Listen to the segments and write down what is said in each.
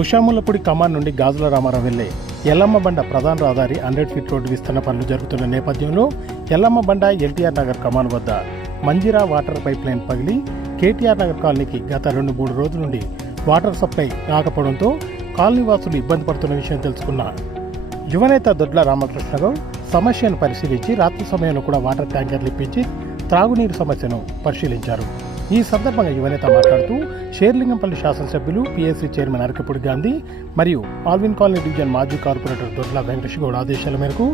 ఉషాములపూడి కమాన్ నుండి గాజుల రామారావు వెళ్లే ఎల్లమ్మ బండ ప్రధాన రహదారి 100 ఫీట్ రోడ్డు విస్తరణ పనులు జరుగుతున్న నేపథ్యంలో ఎల్లమ్మ బండ ఎల్టీఆర్ నగర్ కమాన్ వద్ద మంజీరా వాటర్ పైప్ లైన్ పగిలి కేటీఆర్ నగర్ కాలనీకి గత 2-3 రోజుల నుండి వాటర్ సప్లై రాకపోవడంతో కాలనీ వాసులు ఇబ్బంది పడుతున్న విషయం తెలుసుకున్న యువనేత దొడ్ల రామకృష్ణ గౌడ్ సమస్యను పరిశీలించి రాత్రి సమయంలో కూడా వాటర్ ట్యాంకర్లు ఇప్పించి త్రాగునీరు సమస్యను పరిశీలించారు. ఈ సందర్భంగా యువనేత మాట్లాడుతూ షేర్లింగంపల్లి శాసనసభ్యులు పిఎస్సీ చైర్మన్ అరకపూడి గాంధీ మరియు ఆల్విన్ కాలనీ డివిజన్ మాజీ కార్పొరేటర్ దొడ్ల వెంకటేష్ గౌడ్ ఆదేశాల మేరకు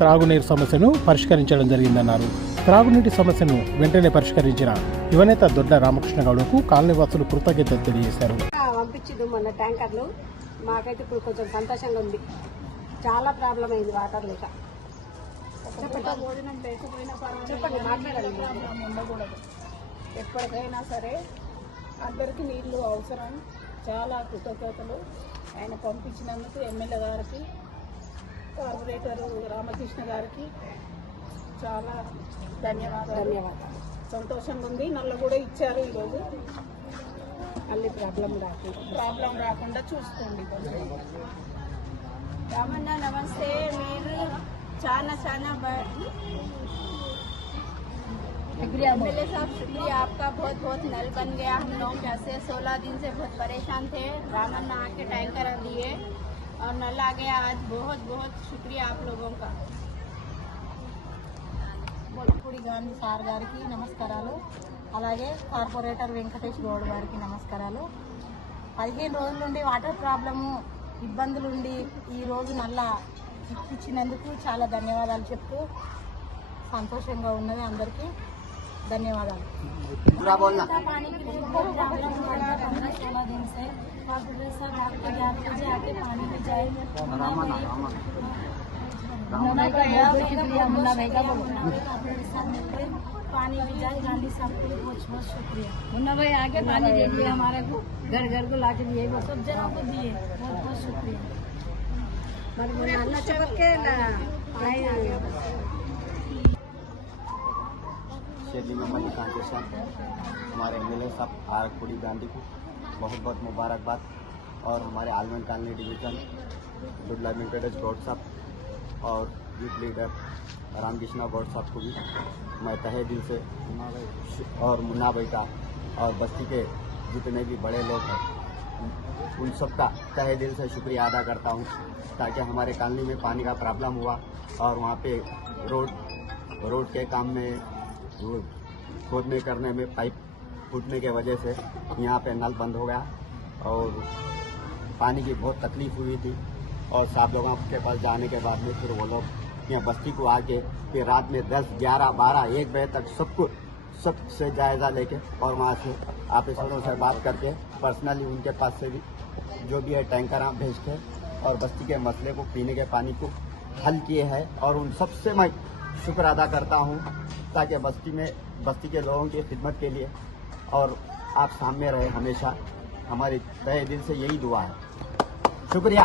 త్రాగునీరు సమస్యను పరిష్కరించడం జరిగిందన్నారు. త్రాగునీటి సమస్యను వెంటనే పరిష్కరించిన యువనేత దొడ్ల రామకృష్ణ గౌడ్కు కాలనీవాసులు కృతజ్ఞతలు తెలియజేశారు. పంపించింది మొన్న ట్యాంకర్లు, మాకైతే ఇప్పుడు కొంచెం సంతోషంగా ఉంది. చాలా ప్రాబ్లం అయింది వాటర్ లేక. భోజనం లేకపోయినా చెప్పండి, మాట్లాడండి. ఉండకూడదు. ఎప్పటికైనా సరే అందరికీ నీళ్లు అవసరం. చాలా కృతజ్ఞతలు ఆయన పంపించినందుకు ఎమ్మెల్యే గారికి, కార్పొరేటర్ రామకృష్ణ గారికి చాలా ధన్యవాదాలు. సంతోషంగా ఉంది. నల్ల కూడా ఇచ్చారు ఈరోజు. మళ్ళీ ప్రాబ్లం రాకుండా చూసుకోండి. రామన్న నమస్తే. మీరు చాలా एमएलए साहब शुक्रिया आपका, बहुत बहुत नल बन गया. हम लोग जैसे 16 दिन से बहुत परेशान थे, रामन्ना आके टैंकर दिए और नल आ गया आज. बहुत बहुत शुक्रिया आप लोगों का. అరకపూడి గాంధీ సార్ గారికి నమస్కారాలు, అలాగే కార్పొరేటర్ వెంకటేష్ గౌడ్ గారికి నమస్కారాలు. 15 రోజుల నుండి వాటర్ ప్రాబ్లము ఇబ్బందులుండి ఈరోజు నల్ల ఇచ్చినందుకు చాలా ధన్యవాదాలు చెప్తూ సంతోషంగా ఉన్నది. అందరికీ ధన్యవాదాలు. पानी भी जाए गांधी साहब को बहुत बहुत शुक्रिया. मुन्ना भाई आके पानी दे दिए हमारे को, घर घर को ला के दिए, वो सब जनों को दिए. बहुत बहुत शुक्रिया. शेरलिंगंपल्ली कांटेश्वर हमारे एमएलए साहब अरकपूडी गांधी को बहुत बहुत मुबारकबाद, और हमारे आलमन कॉलोनी डिवीजन दुडला वेंकटेश गौड साहब और यूथ लीडर रामकृष्ण गौड साहब को भी मैं तहे दिल से, और मुन्ना भाई का और बस्ती के जितने भी बड़े लोग हैं उन सब का तहे दिल से शुक्रिया अदा करता हूँ, ताकि हमारे कॉलोनी में पानी का प्रॉब्लम हुआ और वहाँ पे रोड के काम में खोदने करने में पाइप फूटने के वजह से यहाँ पे नल बंद हो गया और पानी की बहुत तकलीफ हुई थी. और साहब लोगों के पास जाने के बाद में फिर वो लोग यहाँ बस्ती को आके फिर रात में 10, 11, 12, 1 बजे तक सबसे जायज़ा लेके और वहाँ से ऑफिसरों से बात करके पर्सनली उनके पास से भी जो भी है टैंकर आप भेजते और बस्ती के मसले को, पीने के पानी को हल किए हैं. और उन सबसे मैं शुक्र अदा करता हूँ, ताकि बस्ती के लोगों की खिदमत के लिए और आप सामने रहे हमेशा. हमारी तहे दिल से यही दुआ है. शुक्रिया.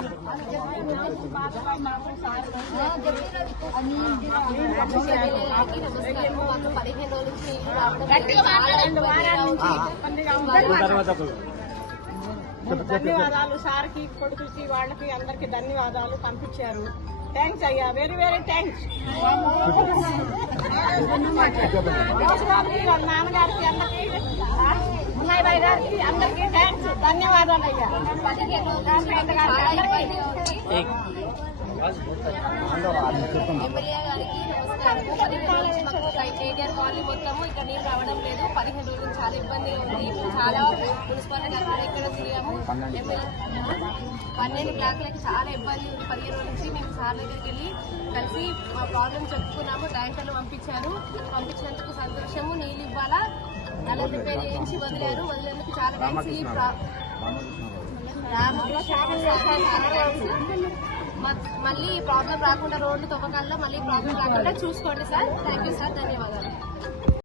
ధన్యవాదాలు సార్కి, కొడుకుకి, వాళ్ళకి అందరికి ధన్యవాదాలు. పంపించారు. థ్యాంక్స్ అయ్యా, వెరీ వెరీ థ్యాంక్స్. వాళ్ళ నాన్నగారికి, అందరికి, మున్నాయి భాయ్ గారికి అందరికి థ్యాంక్స్, ధన్యవాదాలు అయ్యా. ఎమ్మెల్యే గారికి నమస్కారం. 15 రోజుల నుంచి మాకు కేటీఆర్ కాలనీ మొత్తము ఇక్కడ నీళ్ళు రావడం లేదు. 15 రోజుల నుంచి చాలా ఇబ్బందిగా ఉంది. చాలా మున్సిపాలిటీ ఇక్కడ తిరిగాము. 12 క్లాక్లకి చాలా ఇబ్బంది ఉంది. 15 రోజుల నుంచి మేము సార్ దగ్గరికి వెళ్ళి కలిసి మా ప్రాబ్లం చెప్పుకున్నాము. ట్యాంకర్లు పంపించినందుకు సంతోషము. నీళ్ళు ఇవ్వాలా, నల్ల రిపేర్ చేయించి వదిలేందుకు చాలా థ్యాంక్స్. మళ్ళీ ప్రాబ్లం రాకుండా, రోడ్లు తవ్వకాల్లో మళ్ళీ ప్రాబ్లం రాకుండా చూసుకోండి సార్. థ్యాంక్ యూ సార్, ధన్యవాదాలు.